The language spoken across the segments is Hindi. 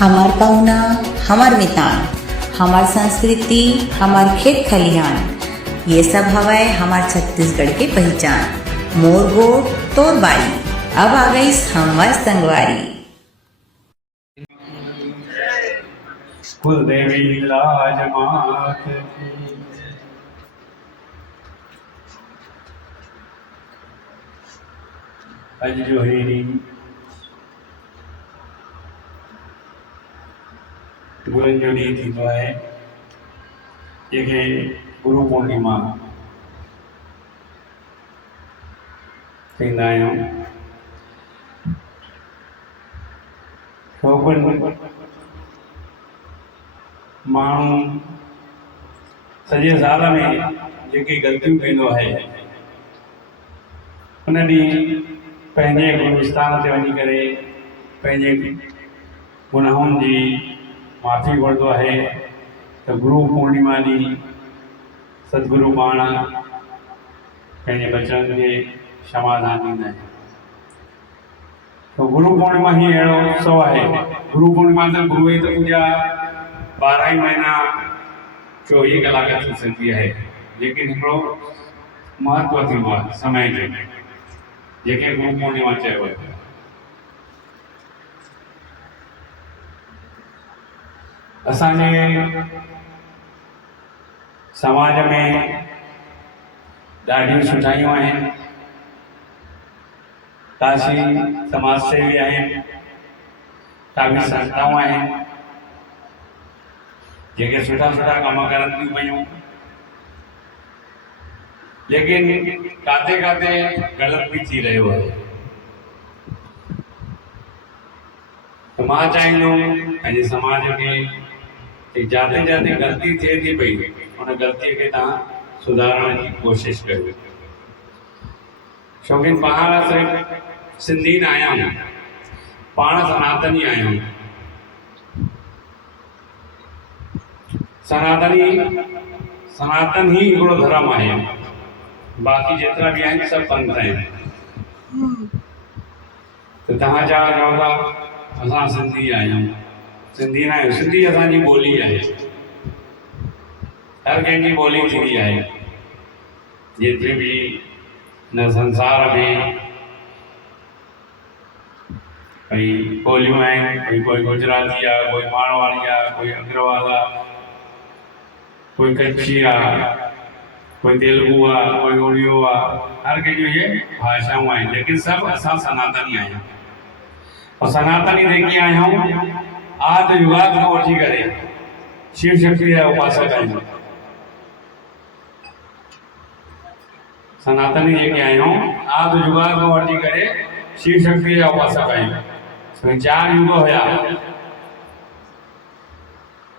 हमार पहुना, हमार मितान, हमार संस्कृति, हमार खेत खलिहान, ये सब हवाए हमार छत्तीसगढ़ के पहचान। मोर गोड़ तोर बारी, अब आ गई हमार संगवारी। कुल देवी लाज मात की। अज जो हेरी गुरन जो ॾींहुं थींदो आहे जंहिंखे गुरु पूर्णिमा चईंदा आहियूं। शौक़नि माण्हू सॼे साल में जेके ग़लतियूं कंदो आहे उन ॾींहुं पंहिंजे गुरू स्थान ते वञी करे पंहिंजे गुनाहनि जी माफ़ी वठंदो आहे। त गुरु पूर्णिमा ॾींहुं सतगुरु पाण पंहिंजे बचड़नि खे क्षमादान ॾींदा आहिनि। तो गुरु पूर्णिमा ही अहिड़ो उत्सव आहे। गुरु पूर्णिमा त गुरुअ जी त पूॼा 12 ई महीना 24 कलाक थी सघंदी आहे, लेकिन हिकिड़ो महत्व थींदो आहे समय जो, जंहिंखे गुरु पूर्णिमा चयो आहे। असांजे समाज में ॾाढियूं सुठाइयूं आहिनि। काशी समाज सेवी आहिनि, काफ़ी संस्थाऊं आहिनि जेके सुठा सुठा कम करनि थियूं पयूं, लेकिन काथे काथे ग़लति भी थी रहियो आहे। तो मां चाहींदुमि पंहिंजे समाज खे कि जाते जाते ग़लती थिए थी पई उन ग़लतीअ खे तव्हां सुधारण जी कोशिशि कयो। छोकी पाण सिर्फ़ु सिंधी न आहियूं, पाण सनातनी आहियूं। सनातन ही हिकिड़ो धर्म आहे, बाक़ी जेतिरा बि आहिनि सभु पंथ आहिनि। त तव्हां छा चओ था असां सिंधी आहियूं? सिंधी न आहियूं, सिंधी असांजी ॿोली आहे। हर कंहिंजी ॿोली थींदी आहे। जेतिरी बि न संसार में भई ॿोलियूं आहिनि, कोई गुजराती आहे, कोई मारवाड़ी आहे, कोई अग्रवाल आहे, कोई कच्छी आहे, कोई तेलुगु आहे, कोई उड़ियो आहे। हर कंहिंजूं इहे भाषाऊं आहिनि, लेकिन सभु असां सनातनी आहियूं। और सनातनी जेकी आहियूं आदि युगाद खां वठी करे शिव शक्ति जा उपासक आहियूं। सनातनी जेके आहियूं आदि युगाद खां वठी करे शिव शक्ति जा उपासक आहियूं। 4 युग हुया,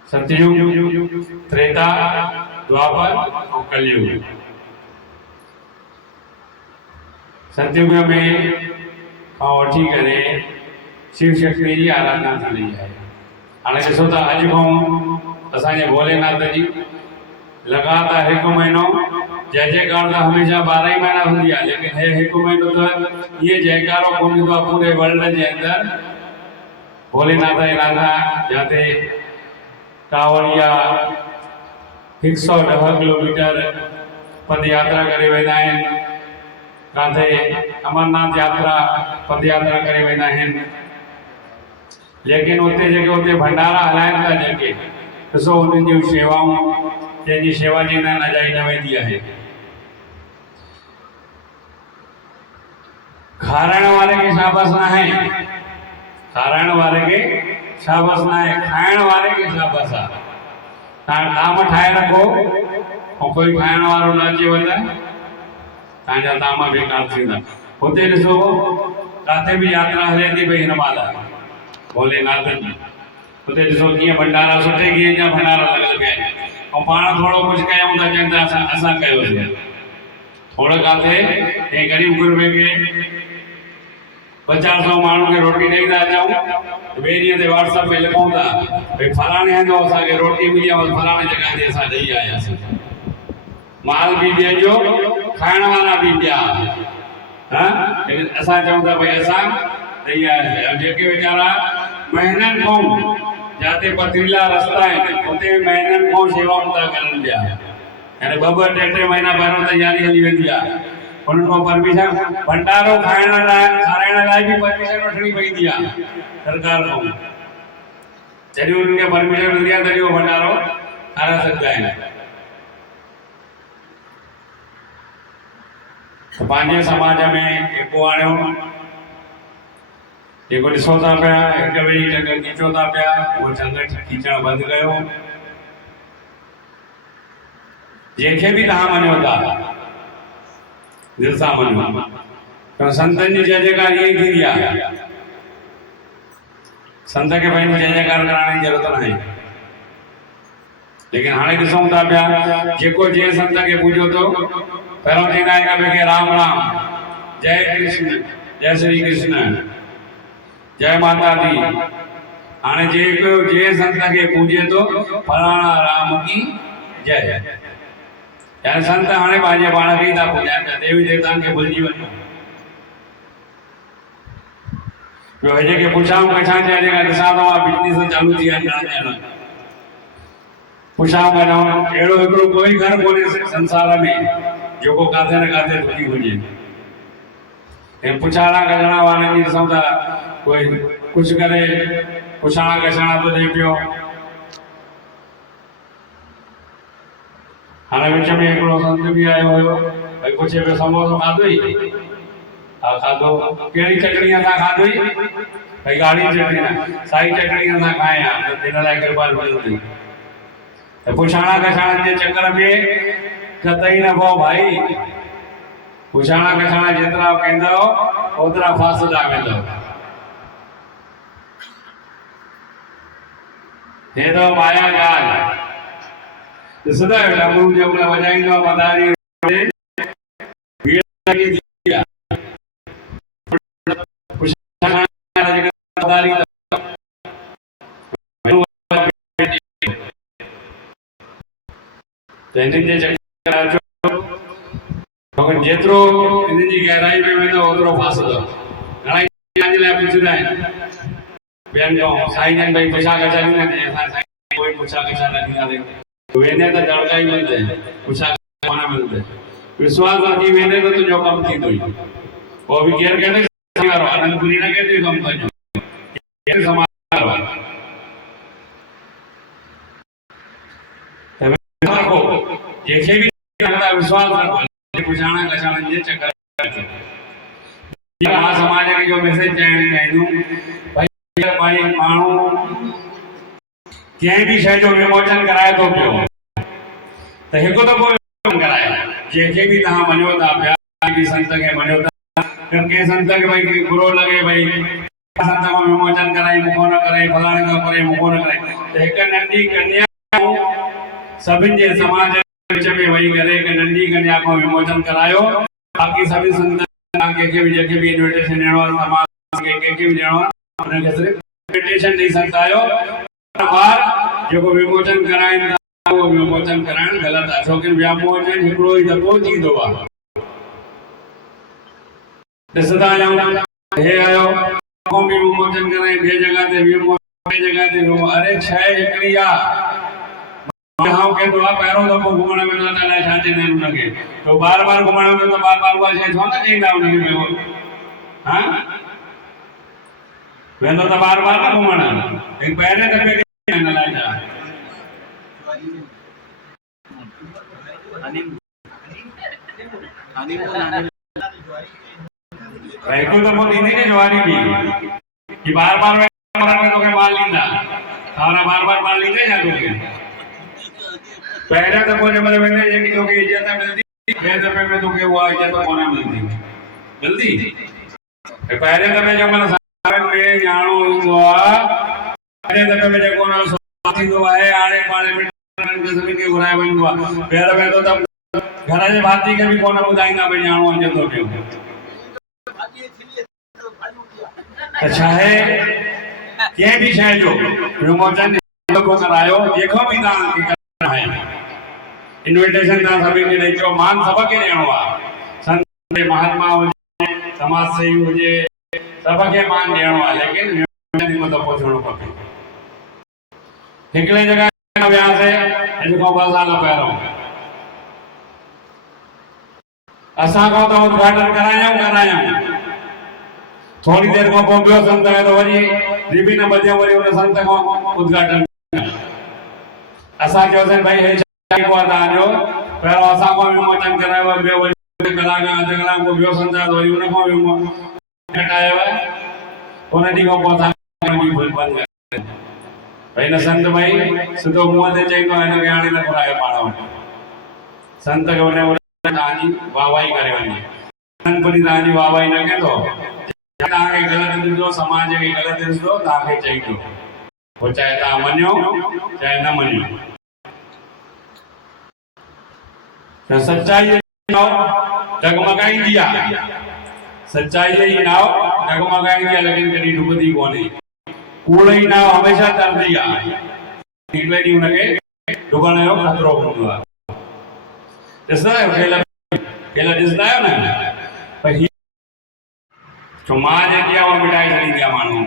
सतयुग, त्रेता, द्वापर और कलयुग। सतयुग में खां वठी करे शिव शक्ति जी आराधना थी रही है। हाणे ॾिसो था अॼु खां असांजे भोलेनाथ जी लगातार 1 महीनो जय जयकार त हमेशा 12 ई महीना हूंदी आहे, लेकिन हे 1 महीनो त इहे जयकारो कोन थींदो आहे पूरे वर्ल्ड जे अंदरि। भोलेनाथ जे नाला जाते कांवड़िया 110 किलोमीटर पद यात्रा करे वेंदा आहिनि, काथे अमरनाथ यात्रा पद यात्रा करे वेंदा आहिनि। लेकिन उते जेके उते भंडारा हलाइनि था जेके, ॾिसो उन्हनि जूं शेवाऊं, जंहिंजी शेवा चईंदा आहिनि अजाई न वेंदी आहे। खाराइण वारे खे शाबाश न आहे, खाराइण वारे खे शाबाश न आहे, खाइण वारे खे शाबाश आहे। तव्हां ताम ठाहे रखो ऐं कोई खाइण वारो न अचेव त तव्हांजा ताम बेकार थींदा। हुते ॾिसो काथे बि यात्रा हले थी पई हिन महिल भोलेनाथ जी, हुते ॾिसो कीअं भंडारा सुठे कीअं जा भंडारा लॻल पिया आहिनि। ऐं पाण थोरो कुझु कयूं था चवनि था असां कयोसीं। थोरो काथे कंहिं ग़रीब गुरबे खे 50-100 माण्हू खे रोटी ॾेई था अचूं, ॿिए ॾींहं ते व्हाट्सएप में लिखूं था भई फलाणे हंधि असांखे रोटी मिली आहे, फलाणे जॻह ते असां ॾेई आयासीं। माल बि ॾियजो, खाइण वारा बि ॾिया। लेकिन असां चऊं था भई असां ॾेई आयासीं। जेके वीचारा મહેનત કોમ જાતે પથરીલા રસ્તા હે ઉતે મહેનત કોમ સેવા મુતા કરન दिया અને બબર ટેટે મહિના ભરો તૈયારી હલી વેदिया उनको परमिशन भंडारो खाना लाए भी परमिशन रखनी पड़ी दिया सरकार को यदि उनके परमिशन दिया तभी वो भंडारो खा सकता है। तो पांचे समाज में एक आयो एक ॾिसोता पिया एक ॿिए जी टंग खीचोता पिया वो टंग खीचण बंदि कयो जंहिंखे बि तव्हां मञो था दिल सां मञो तो संतन जी जय जयकार ये थी दिया संत के पंहिंजी जय जयकार कराने की जरूरत नहीं लेकिन हाणे ॾिसूं था पिया जेको जंहिं संत खे पूॼो थो पहिरों चवंदा आहिनि के राम राम जय कृष्ण जय श्री कृष्ण जय माता दी हाणे जेको जंहिं संत खे पूॼे थो फलाणा राम की जय यानी संत हाणे पंहिंजे पाण खे ई था पूॼाइनि पिया देवी देवताउनि खे भुलिजी वञो ॿियो जेके पुछाऊं कछा थिया जेका ॾिसां थो बिजनेस चालू थी विया आहिनि पुछाऊं कढूं अहिड़ो हिकिड़ो कोई घर कोन्हे संसार में जेको किथे न किथे दुखी हुजे ऐं पुछाणा कढणा वारनि जी ॾिसूं था कोई कुझु करे पुछाणा कछाणा थो ॾिए पियो हाणे विच में हिकिड़ो संत बि आयो हुयो भई पुछे पियो समोसो खाधोई हा खाधो कहिड़ी चटणीअ सां खाधोई भई ॻाढ़ी चटणी साई चटणीअ सां खायां त हिन लाइ कृपा मिलंदी त पुछाणा कछाणनि जे चकर में कतई न पओ भाई पुछाणा कछाणा जेतिरा कंदव ओतिरा फासदा वेंदव हे तो माया जाल ॾिसंदा आहियो डमरू जंहिंमहिल वॼाईंदो आहे मदारी जेतिरो हिन जी गहराई में वेंदो ओतिरो फासदो घणा जे लाइ पुछंदा आहिनि ॿियनि खां साईं जन भई पुछा कछा ॾींदा आहिनि असां साईं कोई पुछा कछा न ॾींदासीं वेंदे त दड़का ही मिलते पुछा कोन मिलते विश्वास रखी वेंदे तो तुंहिंजो कमु थींदो ई वो भी केरु कहंदे आनंदपुरी न कहंदी कमु कजो केरु समाज रखो जंहिंखे बि विश्वास रखो पुछाणा कछाणनि जे चकर समाज खे जो मैसेज ॾियणु चाहियूं भई माण्हू कंहिं बि शइ जो विमोचन कराए थो पियो त हिकु दफ़ो विमोचन कराए जंहिंखे बि तव्हां मञो था पिया कंहिं संत खे मञो था कंहिं संत खे भई बुरो लॻे भई संत खां विमोचन कराई मूंखों न करे फलाणे खां करे मूंखों न करे त हिकु नंढी कन्या सभिनि जे समाज विच में वेही करे हिकु नंढी कन्या खां विमोचन करायो बाक़ी सभी संत कंहिंखे बि जेके बि इन्विटेशन ॾियणो आहे समाज खे कंहिंखे बि ॾियणो आहे हुनखे सिर्फ़ु इन्विटेशन ॾेई सघंदा आहियो जेको विमोचन कराइनि था उहो विमोचन कराइणु ग़लति आहे छोकी विमोचन हिकिड़ो ई दफ़ो थींदो आहे ॾिसंदा आहियूं हे आयो बि विमोचन कराए ॿिए जॻह ते अरे शइ हिकिड़ी आहे पहिरों दफ़ो घुमण वेंदो आहे त अलाए छा चवंदा आहिनि हुनखे तो बार बार घुमण वेंदो त बार बार उहा शइ छो न चईंदा हुनखे हा वेंदो त बार बार न घुमण हिकु पहिरें दफ़े हिन लाइ छा हिकु दफ़ो ॾींदी न जवानी बि कि बार बार तोखे माल ॾींदा सावरा बार बार माल ॾींदे छा तोखे पहिरियों दफ़ो जंहिंमहिल वेंदे जेकी तोखे इज़त मिलंदी ॿिए दफ़े में तोखे उहा इज़त कोन मिलंदी पहिरें दफ़े जंहिंमहिल सावरनि में ॼाणो ईंदो आहे पहिरें दफ़े में जेको थींदो आहे आड़े पाड़े में सभिनि खे घुराए वेंदो आहे ॿिए दफ़े त घर जे भाती खे बि कोन ॿुधाईंदा भई ॼाणो अचे थो पियो त छा आहे कंहिं बि शइ जो विमोचन करायो जेको बि तव्हांखे करणो आहे इन्विटेशन तव्हां सभिनि खे ॾेई अचो मान सबखे ॾियणो आहे संत महात्मा हुजे समाज सेवी हुजे सबखे मान ॾियणो आहे लेकिन को तो पहुंचणो खपे। हिकिड़े जगह वियासीं अॼु खां 2 साल पहिरियों असां खां तो उद्घाटन करायूं थोड़ी देर खां पोइ ॿियो संत आयो तो वरी रिबी न बधियो वरी उन संत खां उद्घाटन असां चयोसीं भाई हे छा को आहे तव्हांजो पहिरियों असां खां विमोचन करायो ॿियो वरी कलाक अधु कलाक पोइ ॿियो संत आयो वरी उन खां हटायो उन ॾींहं खां पोइ असां बंदि भाई न संत भाई सिधो मुंहं ते चईंदो हिनखे हाणे न घुरायो पाण वटि संत खे उन तव्हांजी वाहवाही करे वञे गणपति तव्हांजी वाहवाही न कंदो तव्हांखे ग़लति ॾिसंदो समाज खे ग़लति ॾिसंदो तव्हांखे चईंदो पोइ चाहे तव्हां मञो चाहे न मञो त सच्चाई डगमगाईंदी आहे सच्चाई जी नाव डगमगाईंदी आहे लेकिन कॾहिं डुबंदी कोन्हे कूड़ जी नाव हमेशह तरंदी आहे हिकिड़े ॾींहुं हुनखे डुबण जो ख़तरो हूंदो आहे ॾिसंदा आहियो खेल ॾिसंदा आहियो न भई तो मां जेकी आहे उहा मिटाए छॾींदी आहे माण्हुनि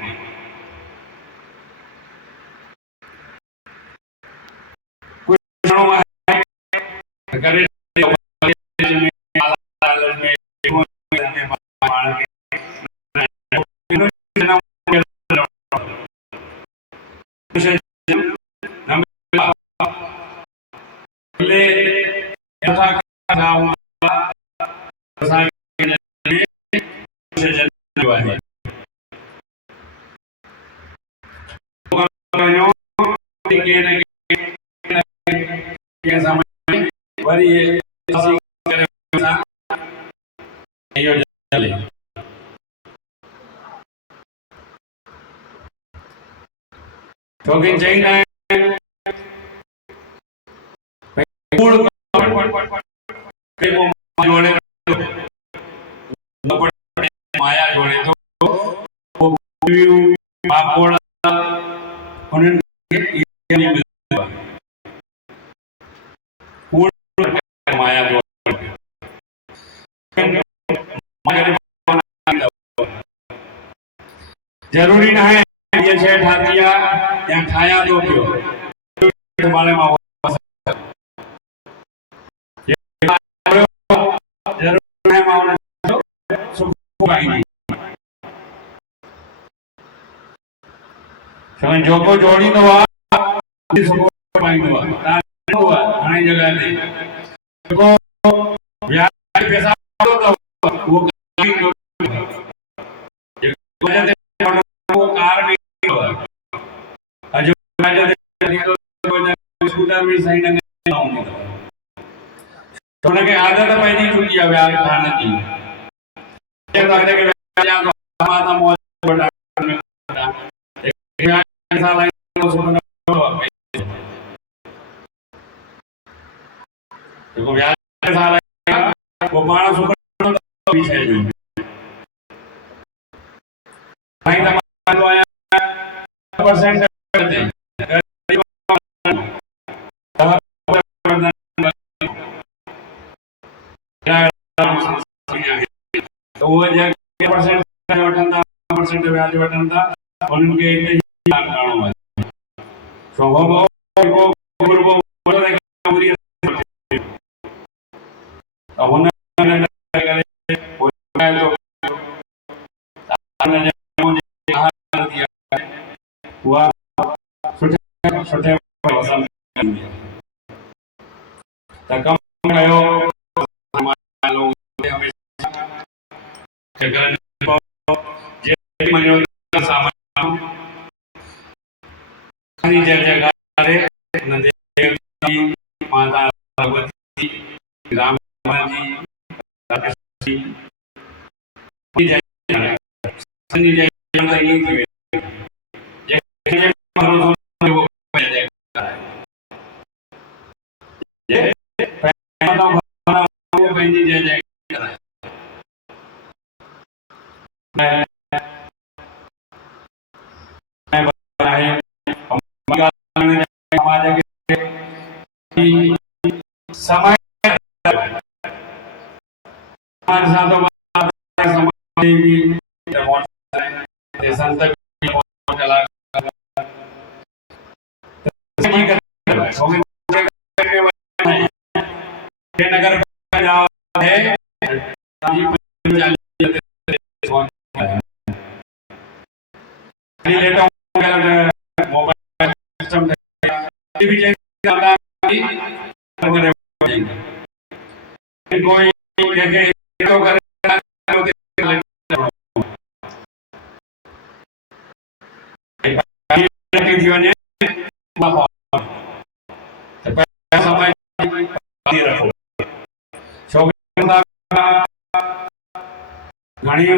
खे करे क्योंकि चाहिए माया जोड़े तो माया जरूरी ना है ये शे ठाती या ठाया तो क्यों बारे में जरूरी है मावना सुख पाएंगे समझ जो को जोड़ी तो आ सुख पाएंगे ता हुआ घणी जगह ते को व्याज पैसा तो वो वो कार भी अजो स्कूटर भी सही ढंग से ना होंगे तो उनके आदत पैदी चुकी है व्याज खाने की एक करने के व्याज तो हमारा मौज बड़ा एक साल आई तो सुन देखो व्याज साल वो बाणा सुपर भी है जो भाई तो आया परसेंट करते तो वो जगह परसेंट वठंदा परसेंट व्याज वठंदा उनके इतने ही लाभ कारणो है तो वो गुरु पूरी अब उन्हें करे वो तो हुआ छोटे छोटे वसन तकम गयो हमारे लोग हमेशा जगह जे मनो सामान हरी जय जयकार नंदी माता भगवती राम जी राकेश जी जय सनी जय ये थी जय मनो वो जय जय पहला वो बहनी जय जय मैं बनाए समाज के समय संत नगर है मोबाइल सिस्टम कोई जीवन समय रखो घणी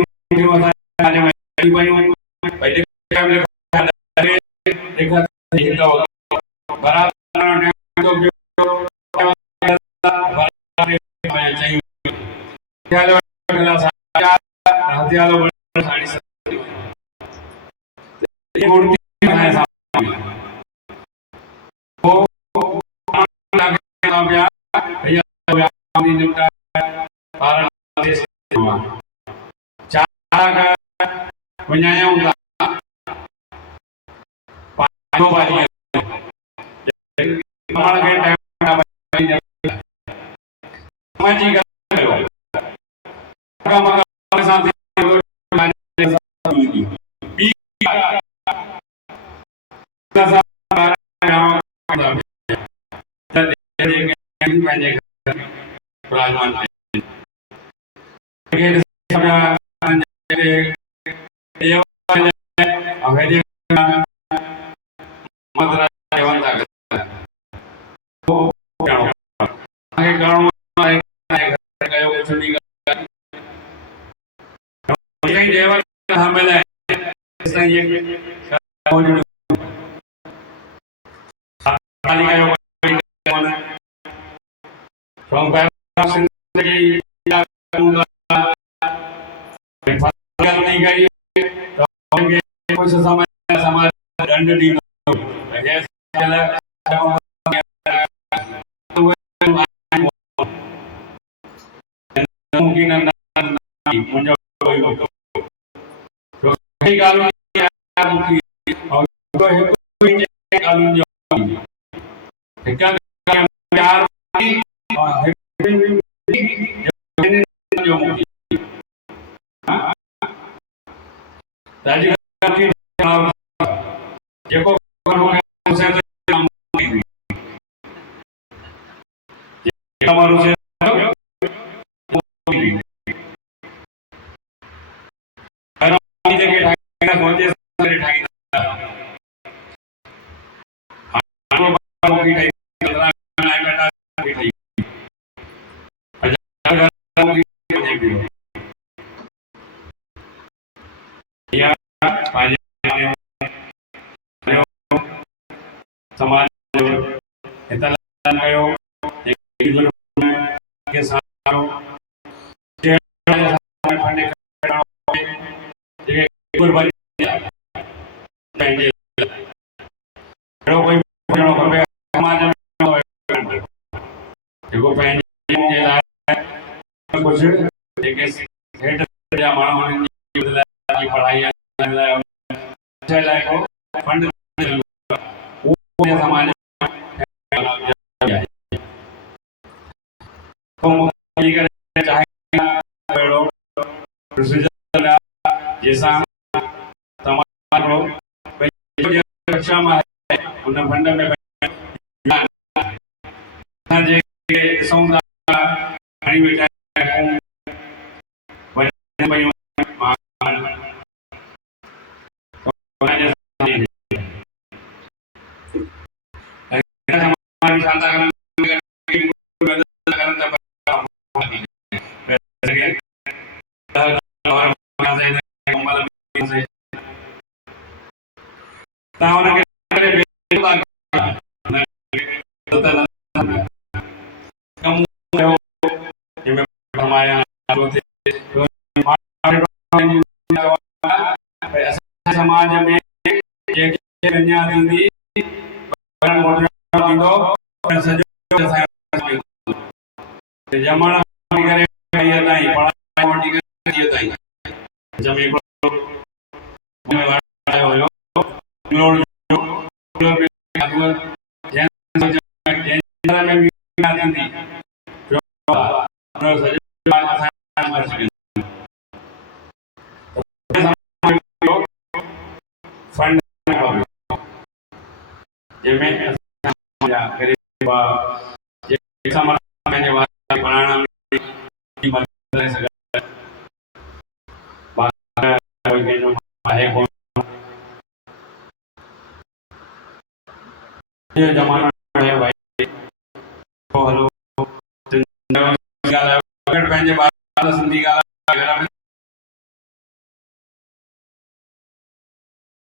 समाज दंड समाज के साथ जैसा कक्षा में उन फंड में समाज में कन्या दीदी जमाना जंहिंमें ग़रीब जे समर्थ पंहिंजे ॿार खे पढ़ाइण में मदद करे सघे। कोई कंहिंजो आहे कोन ज़मानो आहे भाई, हलो